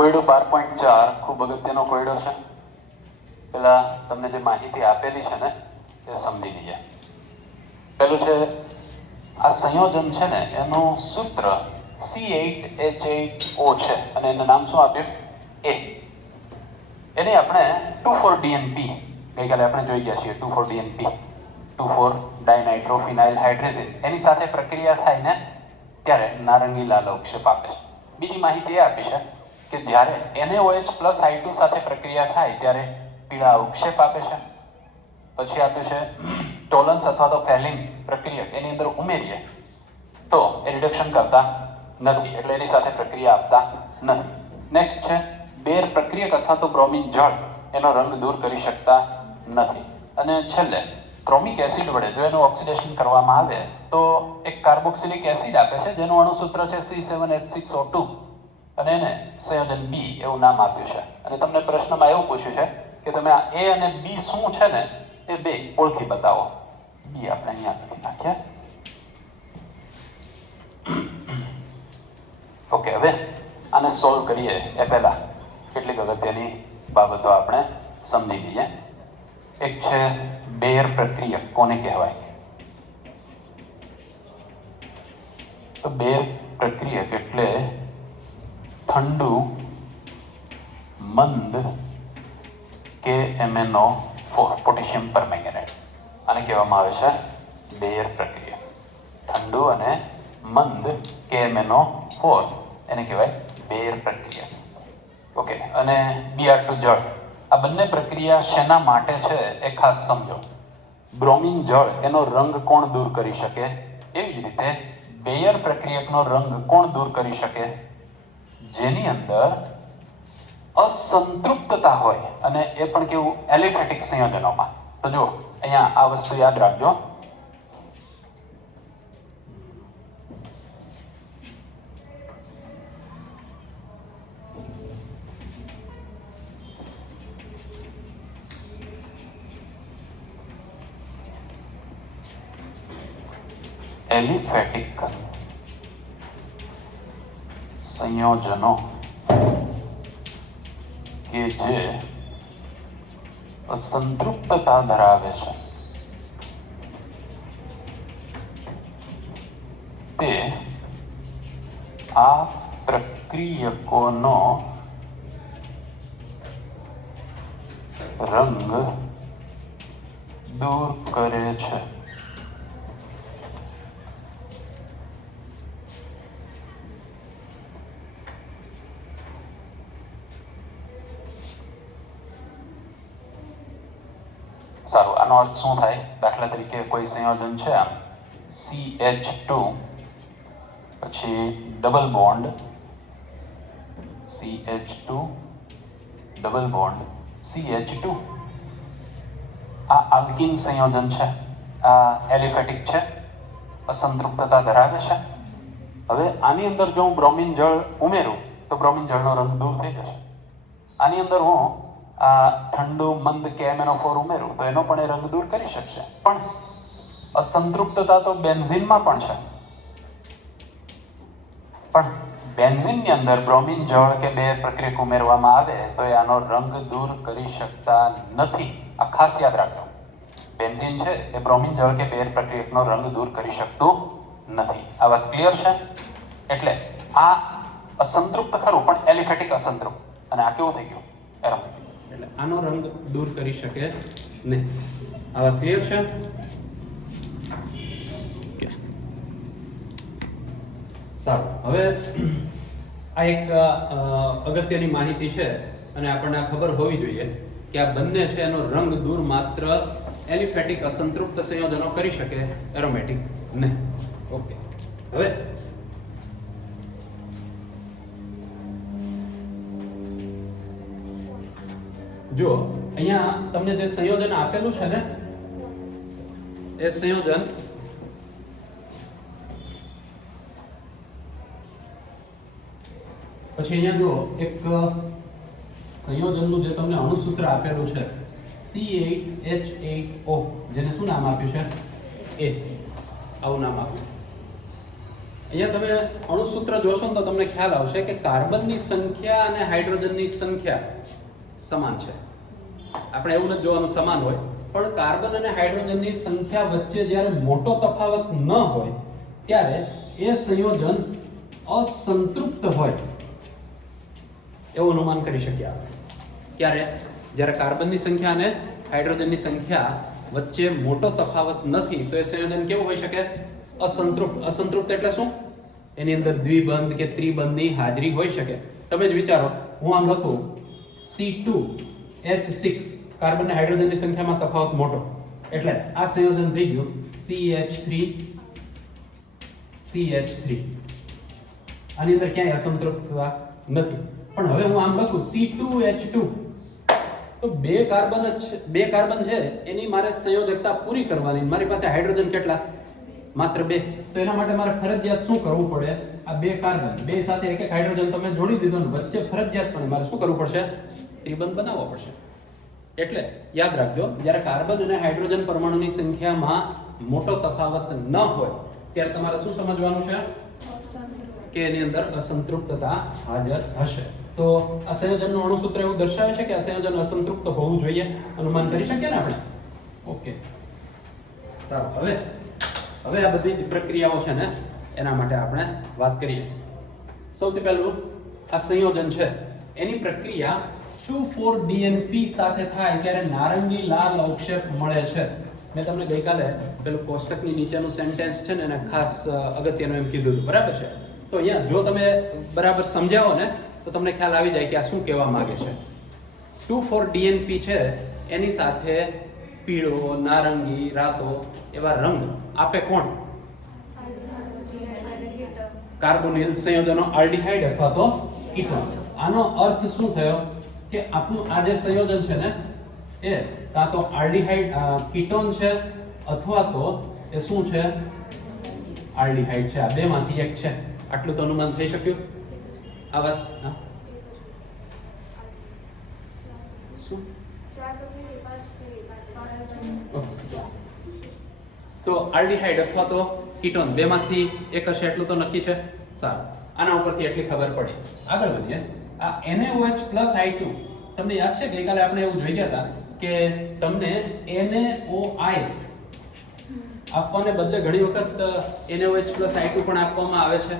કોયડો બાર point ચાર, ખૂબ અગત્યનો કોયડો છે. પેલા તમને જે માહિતી આપેલી છે ને, એ સમજી લઈએ પેલું છે, આ સંયોજન છે ને, એનું સૂત્ર C eight H eight O છે, અને એનું નામ શું આપ્યું? એ એને આપણે ટુ ફોર ડીએનપી ગઈકાલે આપણે જોઈ ગયા છીએ two four DNP two four dinitrophenyl hydrazine એની સાથે પ્રક્રિયા થાય ને, ત્યારે નારંગી લાલ અક્ષેપ આપે છે. બીજી માહિતી એ આપી છે કે જ્યારે NaOH પ્લસ I2 સાથે પ્રક્રિયા થાય ત્યારે પીળા અવક્ષેપ આપે છે. પછી આપ્યું છે ટોલન્સ અથવા તો ફેલિંગ પ્રક્રિયા, એની અંદર ઉમેરીએ તો એ રિડક્શન કરતા નથી, એટલે એની સાથે પ્રક્રિયા આપતા નથી. નેક્સ્ટ છે, બેર પ્રક્રિયક અથવા તો બ્રોમિન જળ, એનો રંગ દૂર કરી શકતા નથી. અને છેલ્લે, ક્રોમિક એસિડ વડે જો એનું ઓક્સિડેશન કરવામાં આવે, તો એક કાર્બોક્સિલિક એસિડ આપે છે, જેનું અણુસૂત્ર છે C seven H six O two અને એને સંયોજન બી એવું નામ આપ્યું છે. અને તમને પ્રશ્નમાં એવું પૂછ્યું છે કે તમે આ એ અને બી શું છે ને, એ બે ઓળખી બતાવો. બી આપણે અહીંયા નાખ્યા ઓકે, હવે આને સોલ્વ કરીએ એ પહેલા. કેટલીક અગત્યની બાબતો આપણે સમજી લઈએ. એક છે બેર પ્રક્રિયક કોને કહેવાય? તો બેર પ્રક્રિયક એટલે ઠંડુ, મંદ કે એમએનઓ ફોર, પોટેશિયમ પરમેંગેનેટ. આને કહેવામાં આવે છે બેયર પ્રક્રિયા. ઠંડુ અને મંદ કે એમએનઓ ફોર, એને કહેવાય બેયર પ્રક્રિયા. ઓકે, અને બીઆર ટુ જળ. આ બંને પ્રક્રિયા શેના માટે છે એ ખાસ સમજો. બ્રોમિન જળ એનો રંગ કોણ દૂર કરી શકે? એવી જ રીતે બેયર પ્રક્રિયકનો રંગ કોણ દૂર કરી શકે? જેની અંદર અસંતૃપ્તતા હોય અને એ પણ કેવું એલિફેટિક સંયોજનોમાં. તો જો અહીંયા આ વસ્તુ યાદ રાખજો. એલિફેટિક સંયોજનો કે જે સંતૃપ્તતા ધરાવે છે તે આ પ્રક્રિયકોનો રંગ દૂર કરે છે સારું આનો અર્થ શું થાય? દાખલા તરીકે કોઈ સંયોજન છે આમ. સી એચ ટુ પછી double bond C H two double bond C H two આ આલ્કિન સંયોજન છે. આ એલિફેટિક છે. અસંતૃપ્તતા ધરાવે છે. હવે આની અંદર જો હું બ્રોમિન જળ ઉમેરું, તો બ્રોમિન જળનો રંગ દૂર થઈ જશે. આની અંદર હું આ ઠંડુ, મંદ કેમ એનો ફોર ઉમેરું, તો એનો પણ એ રંગ દૂર કરી શકશે. પણ અસંતૃપ્તતા તો બેન્ઝિનમાં પણ છે. પણ બેન્ઝિનની અંદર બ્રોમિન જળ કે બે પ્રક્રિયક ઉમેરવામાં આવે, તો એ આનો રંગ દૂર કરી શકતા નથી. આ ખાસ યાદ રાખજો. બેન્ઝિન છે, એ બ્રોમિન જળ કે બેર પ્રક્રિયકનો રંગ દૂર કરી શકતું નથી. આ વાત ક્લિયર છે? એટલે આ અસંતૃપ્ત ખરું, પણ એલિફેટિક અસંતૃપ્ત. અને આ કેવું થઈ ગયું? એરોમેટિક એટલે આનો રંગ દૂર કરી શકે નહીં આવા ક્લિયર છે? સારું. હવે આ એક અગત્યની માહિતી છે અને આપણને આ ખબર હોવી જોઈએ કે આ બંને છે એનો રંગ દૂર માત્ર એલિફેટિક અસંતૃપ્ત સંયોજનો કરી શકે એરોમેટિક નહીં ઓકે. હવે જો અહીંયા તમને જે સંયોજન આપેલું છે ને, એ સંયોજન પછી અહીંયા જો એક સંયોજનનું જે તમને અણુસૂત્ર આપેલું છે C8H8O જેને શું નામ આપ્યું છે? એ આવું નામ આપ્યું. અહીંયા તમે અણુસૂત્ર જોશો ને તો તમને ખ્યાલ આવશે કે કાર્બનની સંખ્યા અને હાઇડ્રોજનની સંખ્યા સમાન છે. આપણે એવું નથી જોવાનું, સમાન હોય. પણ કાર્બન અને હાઇડ્રોજનની સંખ્યા વચ્ચે જ્યારે મોટો તફાવત ન હોય, ત્યારે એ સંયોજન અસંતૃપ્ત હોય. એવું અનુમાન કરી શકીએ આપણે. ત્યારે જ્યારે કાર્બનની સંખ્યા અને હાઇડ્રોજનની સંખ્યા વચ્ચે મોટો તફાવત નથી, તો એ સંયોજન કેવું હોઈ શકે? અસંતૃપ્ત. અસંતૃપ્ત એટલે શું? એની અંદર દ્વિબંધ કે ત્રિબંધની હાજરી હોઈ શકે. તમે જ વિચારો, હું આમ લખું C2H6 કાર્બન અને હાઇડ્રોજનની સંખ્યામાં તફાવત મોટો. એટલે આ સંયોજન થઈ ગયું CH3 CH3 આની અંદર ક્યાંય અસંતૃપ્તતા નથી. પણ હવે હું આમ લખું C2H2 તો બે કાર્બન જ બે કાર્બન છે, એની મારે સંયોજકતા પૂરી કરવાની. મારી પાસે હાઇડ્રોજન કેટલા? માત્ર બે. તો એના માટે મારે ફરજિયાત શું કરવું પડે? આ બે કાર્બન. બે સાથે એક એક હાઇડ્રોજન તમે જોડી દીધો ને વચ્ચે ફરજિયાત પણ મારે શું કરવું પડશે? ત્રિબંધ બનાવવો પડશે. એટલે યાદ રાખજો, જ્યારે કાર્બન અને હાઇડ્રોજન પરમાણુની સંખ્યામાં મોટો તફાવત ન હોય, ત્યારે તમારે શું સમજવાનું છે? કે એની અંદર અસંતૃપ્તતા હાજર હશે. તો અસંયોજનનું સંયોજનનું અણુસૂત્ર એવું દર્શાવે છે કે અસંયોજન અસંતૃપ્ત હોવું જોઈએ? અનુમાન કરી શકીએ ને આપણે? ઓકે. સારું, હવે હવે આ બધી જ પ્રક્રિયાઓ છે ને, એના માટે આપણે વાત કરીએ. સૌથી પહેલું આ સંયોજન છે. એની પ્રક્રિયા ટુ ફોર ડીએનપી સાથે થાય? ત્યારે નારંગી લાલ અવક્ષેપ મળે છે. મેં તમને ગઈકાલે પેલું કોષ્ટકની નીચેનું સેન્ટેન્સ છે ને એને ખાસ અગત્યનું એમ કીધું હતું. બરાબર છે? તો અહીંયા જો તમે બરાબર સમજાવો ને, તો તમને ખ્યાલ આવી જાય કે આ શું કહેવા માંગે છે. ટુ ફોર ડીએનપી છે? એની સાથે પીળો, નારંગી, રાતો, એવા રંગ આપે કોણ? કાર્બોનિલ સંયોજનો, આલ્ડીહાઇડ અથવા તો કીટોન આનો અર્થ શું થયો? કે આપણું આ જે સંયોજન છે ને, એ કાં તો આલ્ડીહાઇડ કીટોન છે, અથવા તો એ શું છે? આલ્ડીહાઇડ છે. આ બેમાંથી એક છે. આટલું તો અનુમાન થઈ શક્યું? આ વાત? શું? તો આલ્ડીહાઇડ અથવા તો કીટોન બેમાંથી એક હશે, એટલું તો નક્કી છે? સારું. આના ઉપરથી એટલી ખબર પડી. આગળ વધીએ. આ NaOH I2 તમને યાદ છે? ગઈકાલે આપણે એવું જોઈ ગયા હતા કે તમને NaOI આપવાને બદલે ઘણી વખત NaOH I2 પણ આપવામાં આવે છે.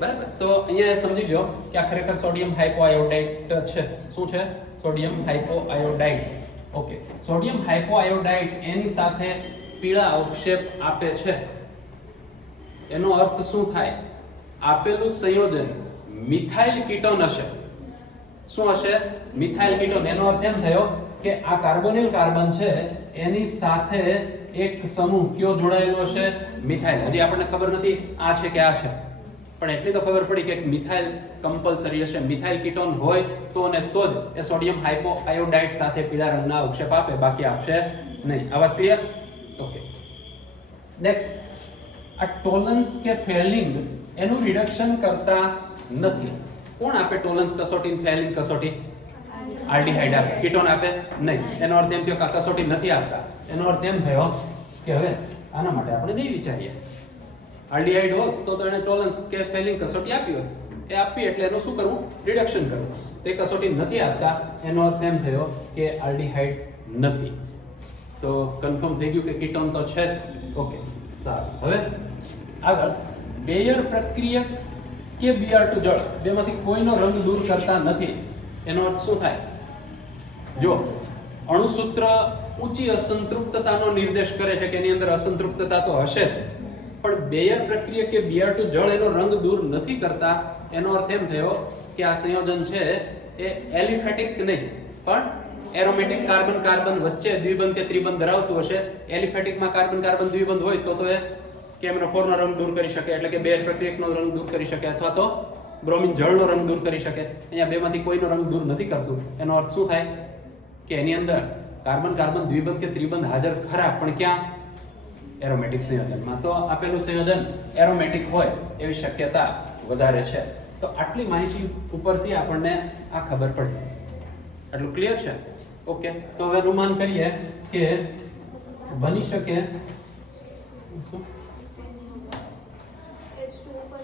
બરાબર? તો અહીંયા સમજી લો કે આ ખરેખર સોડિયમ હાઇપોઆયોડાઇટ છે. શું છે? Sodium hypoiodite okay sodium hypoiodite એની સાથે પીળા અવક્ષેપ આપે છે. એનો અર્થ શું થાય? આપેલું સંયોજન મિથાઇલ કીટોન હશે શું હશે? Methyl ketone. એનો અર્થ એમ થયો કે આ કાર્બોનિલ કાર્બન છે, એની સાથે એક સમૂહ કયો જોડાયેલો હશે? મિથાઇલ. હજી આપણને ખબર નથી આ છે કે આ છે. પણ એટલી તો ખબર પડી કે એક મિથાઇલ કમ્પલસરી હશે. મિથાઇલ કીટોન હોય તો ને તો જ એ સોડિયમ હાઇપો આયોડાઇડ સાથે પીળા રંગના અવક્ષેપ આપે. બાકી આપશે નહીં. આ વાત ક્લિયર ઓકે નેક્સ્ટ આ ટોલન્સ કે ફેલિંગ એનું રિડક્શન કરતા નથી. કોણ આપે ટોલન્સ કસોટી ફેલિંગ કસોટી? આલ્ડીહાઇડ. આપે કીટોન આપે? નહીં. એનો અર્થ એમ થયો કે કસોટી નથી આપતા. એનો અર્થ એમ થયો કે હવે આના માટે આપણે નહીં વિચારીએ. આલ્ડીહાઇડ હોત તો એને ટોલન્સ કે ફેલિંગ કસોટી આપી હોત. એ આપી એટલે એનું શું કરવું? રિડક્શન કરવું. તે કસોટી નથી આપતા. એનો અર્થ એમ થયો કે આલ્ડીહાઇડ નથી. તો કન્ફર્મ થઈ ગયું કે કીટોન તો છે જ. ઓકે. સારું. હવે આગળ. બેયર પ્રક્રિયક કે બીઆર ટુ જળ બેમાંથી કોઈનો રંગ દૂર કરતા નથી. એનો અર્થ શું થાય? જો, અણુસૂત્ર ઊંચી અસંતૃપ્તતાનો નિર્દેશ કરે છે કે એની અંદર અસંતૃપ્તતા તો હશે. પણ બેયર પ્રક્રિયા કે બીઆર ટુ જળ એનો રંગ દૂર નથી કરતા, એનો અર્થ એમ થયો કે આ સંયોજન છે એ એલિફેટિક નહીં, પણ એરોમેટિક કાર્બન કાર્બન વચ્ચે દ્વિબંધ કે ત્રિબંધ ધરાવતું હશે. એલિફેટિકમાં કાર્બન કાર્બન દ્વિબંધ હોય તો તો એ કેમનો ફોરનો રંગ દૂર કરી શકે, એટલે કે બેર પ્રક્રિયકનો રંગ દૂર કરી શકે, અથવા તો બ્રોમિન જળનો રંગ દૂર કરી શકે. અહીંયા બેમાંથી કોઈનો રંગ દૂર નથી કરતું. એનો અર્થ શું થાય? કે એની અંદર કાર્બન કાર્બન દ્વિબંધ કે ત્રિબંધ હાજર ખરા, પણ ક્યાં? એરોમેટિક સંયોજનમાં તો આપેલું સંયોજન એરોમેટિક હોય એવી શક્યતા વધારે છે. તો આટલી માહિતી ઉપરથી આપણને આ ખબર પડી. આટલું ક્લિયર છે? ઓકે. તો હવે અનુમાન કરીએ કે બની શકે શું H2 ઉપર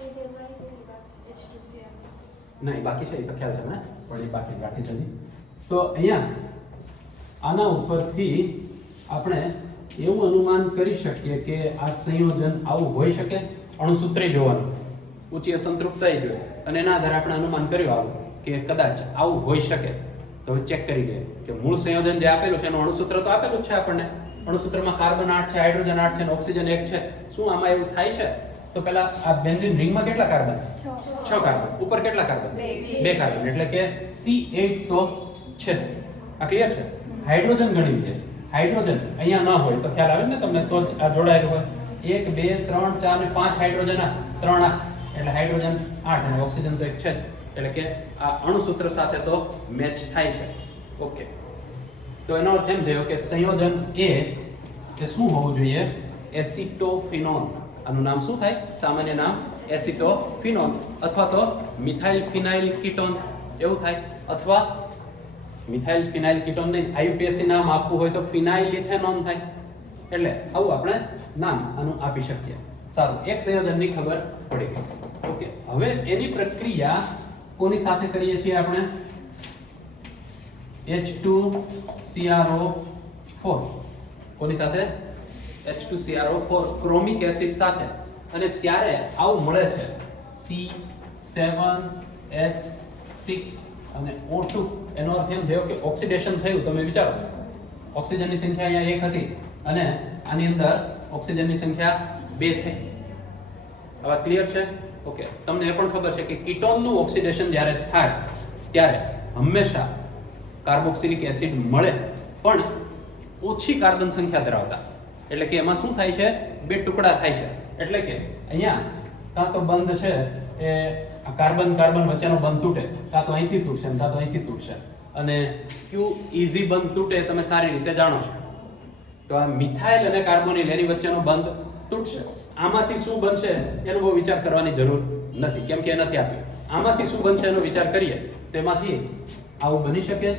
નહીં, બાકી છે એ તો ખ્યાલ છે ને પણ એ બાકી રાખી છે તો અહીંયા આના ઉપરથી આપણે એવું અનુમાન કરી શકીએ કે આ સંયોજન આવું હોઈ શકે અણુસૂત્રી જોવાનું. ઊંચી સંતૃપ્તાઈ જોઈએ અને એના આધારે આપણે અનુમાન કર્યું આવું કે કદાચ આવું હોઈ શકે. તો ચેક કરી લઈએ કે મૂળ સંયોજન જે આપેલું છે એનું અણુસૂત્ર તો આપેલું જ છે આપણને. અણુસૂત્રમાં કાર્બન આઠ છે, હાઇડ્રોજન આઠ છે અને ઓક્સિજન એક છે. શું આમાં એવું થાય છે? તો પેલા આ બેન્ઝીન રિંગમાં કેટલા કાર્બન? છ. કાર્બન. ઉપર કેટલા કાર્બન? બે. કાર્બન. એટલે કે C8 તો છે. આ ક્લિયર છે? હાઇડ્રોજન ગણી લે. હાઇડ્રોજન અહીંયા ન હોય. તો ખ્યાલ આવે ને તમને? તો આ જોડાયેલું હોય. એક બે ત્રણ ચાર ને પાંચ હાઇડ્રોજન આ ત્રણ આ. એટલે હાઇડ્રોજન આઠ અને ઓક્સિજન તો એક છે એટલે કે આ અણુસૂત્ર સાથે તો મેચ થાય છે. ઓકે તો એનો અર્થ એમ થયો કે સંયોજન એ કે શું હોવું જોઈએ? એસિટોફિનોન આનું નામ શું થાય? સામાન્ય નામ એસિટોફિનોન અથવા તો મિથાઇલ ફિનાઇલ કીટોન. એવું થાય. અથવા મિથાઇલ ફિનાઇલ કીટોન નહીં આઈયુપીએસસી નામ આપવું હોય તો ફિનાઇલ ઇથેનોન થાય. એટલે આવું આપણે નામ આનું આપી શકીએ. સારું, એક સંયોજનની ખબર પડી ગઈ. ઓકે, હવે એની પ્રક્રિયા કોની સાથે કરીએ છીએ આપણે? H2CrO4 કોની સાથે? H2CrO4 ક્રોમિક એસિડ સાથે. અને ત્યારે આવું મળે છે. C7H6 અને O2 એનો અર્થ એમ થયો કે ઓક્સિડેશન થયું. તમે વિચારો. ઓક્સિજનની સંખ્યા અહીંયા એક હતી અને આની અંદર ઓક્સિજનની સંખ્યા બે થઈ. હવે ક્લિયર છે? ઓકે તમને એ પણ ખબર છે કે કીટોનનું ઓક્સિડેશન જ્યારે થાય, ત્યારે હંમેશા કાર્બોક્સિલિક એસિડ મળે. પણ ઓછી કાર્બન સંખ્યા ધરાવતા. એટલે કે એમાં શું થાય છે? બે ટુકડા થાય છે. એટલે કે અહીંયા કાં તો બંધ છે એ કાર્બન કાર્બન વચ્ચેનો બંધ તૂટે. કાં તો અહીંથી તૂટશે કાં તો અહીંથી તૂટશે. અને ક્યુ ઇઝી બંધ તૂટે તમે સારી રીતે જાણો છો. તો આ મિથાઇલ અને કાર્બોનિલ એની વચ્ચેનો બંધ તૂટશે. આમાંથી શું બનશે એનો બહુ વિચાર કરવાની જરૂર નથી, કેમ કે એ નથી આપ્યું. આમાંથી શું બનશે એનો વિચાર કરીએ, તેમાંથી આવું બની શકે?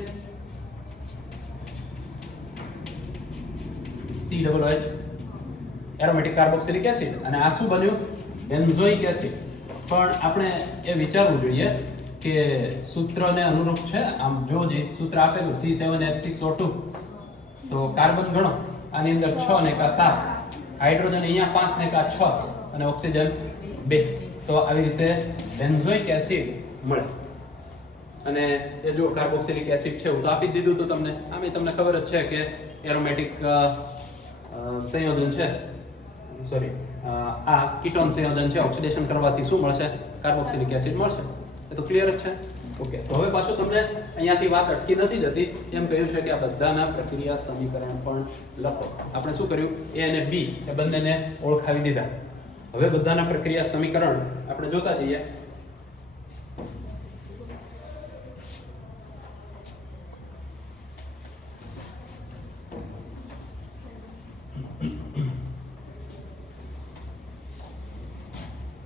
C double H aromatic carboxylic acid અને આ શું બન્યું? બેન્ઝોઇક એસિડ પણ આપણે એ વિચારવું જોઈએ કે સૂત્રને અનુરૂપ છે, આમ જો જે સૂત્ર આપેલું C7H6O2 તો કાર્બન ગણો, આની અંદર છ ને કા સાત. હાઇડ્રોજન અહીંયા પાંચ ને કા છ અને ઓક્સિજન બે. તો આવી રીતે બેન્ઝોઇક એસિડ મળે. અને એ જો કાર્બોક્સિલિક એસિડ છે, હું તો આપી દીધું તો તમને. આમે તમને ખબર જ છે કે એરોમેટિક સંયોજન છે? સોરી આ કીટોન સંયોજન છે, ઓક્સિડેશન કરવાથી શું મળશે? કાર્બોક્સિલિક એસિડ મળશે. એ તો ક્લિયર જ છે? ઓકે તો હવે પાછું તમને અહીંયાથી વાત અટકી નથી જતી. એમ કહ્યું છે કે આ બધાના પ્રક્રિયા સમીકરણ પણ લખો. આપણે શું કર્યું? એ અને બી એ બંનેને ઓળખાવી દીધા. હવે બધાના પ્રક્રિયા સમીકરણ આપણે જોતા જઈએ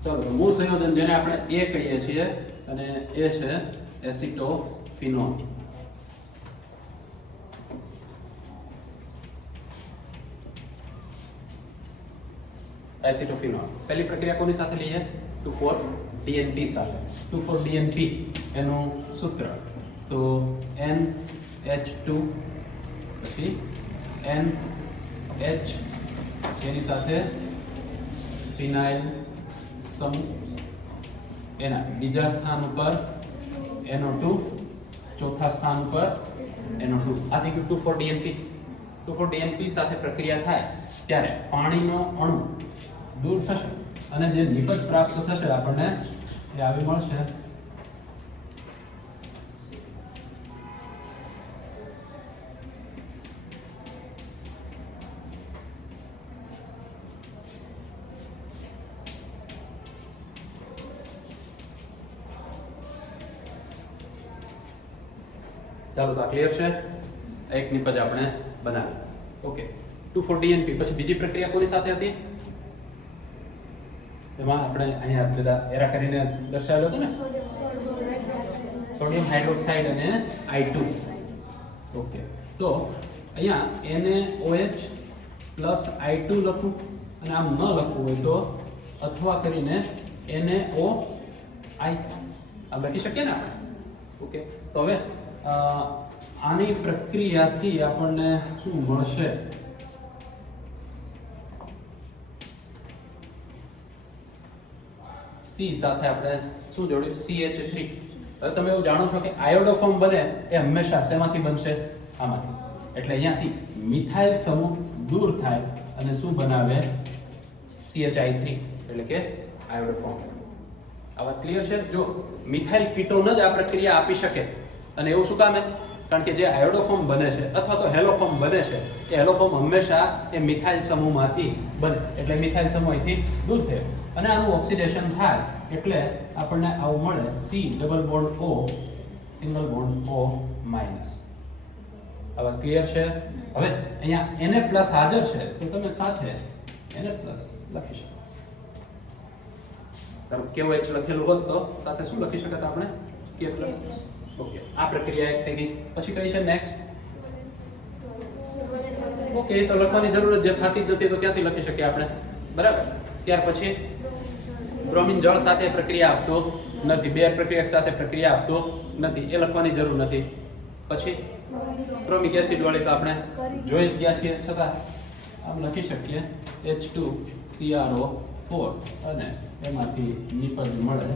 ચાલો તો મૂળ સંયોજન જેને આપણે એ કહીએ છીએ અને એ છે એસિટોફિનોલ. એસિટોફિનોલ. પહેલી પ્રક્રિયા કોની સાથે લઈએ? 2,4 ડીએનપી સાથે. 2,4 ડીએનપી એનું સૂત્ર. તો NH2 પછી એચ એની સાથે ફિનાઇલ સમૂહ એના બીજા સ્થાન ઉપર એનો ટુ ચોથા સ્થાન ઉપર એનો ટુ આ થઈ ગયું 2,4 ડીએનપી 2,4 ડીએનપી સાથે પ્રક્રિયા થાય ત્યારે પાણીનો અણુ દૂર થશે અને જે નિપજ પ્રાપ્ત થશે આપણને એ આવી મળશે. ચાલો તો આ ક્લિયર છે? એક નિપજ આપણે બનાવી ઓકે ટુ ફોર્ટી એનપી પછી બીજી પ્રક્રિયા કોની સાથે હતી? એમાં આપણે અહીંયા બધા એરા કરીને દર્શાવેલો હતો ને? સોડિયમ હાઇડ્રોક્સાઇડ અને I2 ઓકે તો અહીંયા NaOH પ્લસ આઈ ટુ લખવું અને આમ ન લખવું હોય તો અથવા કરીને એનેઓ આઈ આ લખી શકીએ ને આપણે? ઓકે તો હવે આની પ્રક્રિયાથી આપણને શું મળશે? સી સાથે આપણે શું જોડ્યું? સી એચ થ્રી હવે તમે એવું જાણો છો કે આયોડો ફોર્મ બને એ હંમેશા શેમાંથી બનશે? આમાંથી. એટલે અહીંયાથી મિથાઇલ સમૂહ દૂર થાય અને શું બનાવે? CHI3 એટલે કે આયોડો ફોર્મ આ વાત ક્લિયર છે? જો મિથાઇલ કીટોન જ આ પ્રક્રિયા આપી શકે અને એવું શું કામે કારણ કે જે આયોડોફોર્મ બને છે અથવા તો હેલોફોર્મ બને છે, એ હેલોફોર્મ હંમેશા એ મિથાઇલ સમૂહમાંથી બને. એટલે મિથાઇલ સમૂહ અહીંથી દૂર થયો. અને આનું ઓક્સિડેશન થાય એટલે આપણને આવું મળે C double bond O single bond O minus આ ક્લિયર છે? હવે અહીંયા એને પ્લસ હાજર છે, તો તમે સાથે એને પ્લસ લખી શકો. તમે કેવો એચ લખેલું હોત તો? સાથે શું લખી શકત આપણે? કે પ્લસ ઓકે આ પ્રક્રિયા એક થઈ ગઈ. પછી કઈ છે નેક્સ્ટ ઓકે તો લખવાની જરૂર જ થતી જ નથી, તો ક્યાંથી લખી શકીએ આપણે? બરાબર? ત્યાર પછી? બ્રોમિન જળ સાથે પ્રક્રિયા આપતો નથી. બે પ્રક્રિયા સાથે પ્રક્રિયા આપતો નથી. એ લખવાની જરૂર નથી. પછી? ક્રોમિક એસિડ વાળી તો આપણે જોઈ જ ગયા છીએ. છતાં આમ લખી શકીએ. એચ ટુ સીઆરઓ ફોર અને એમાંથી નિપજ મળે.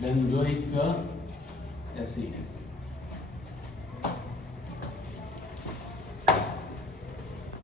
Benzoic acid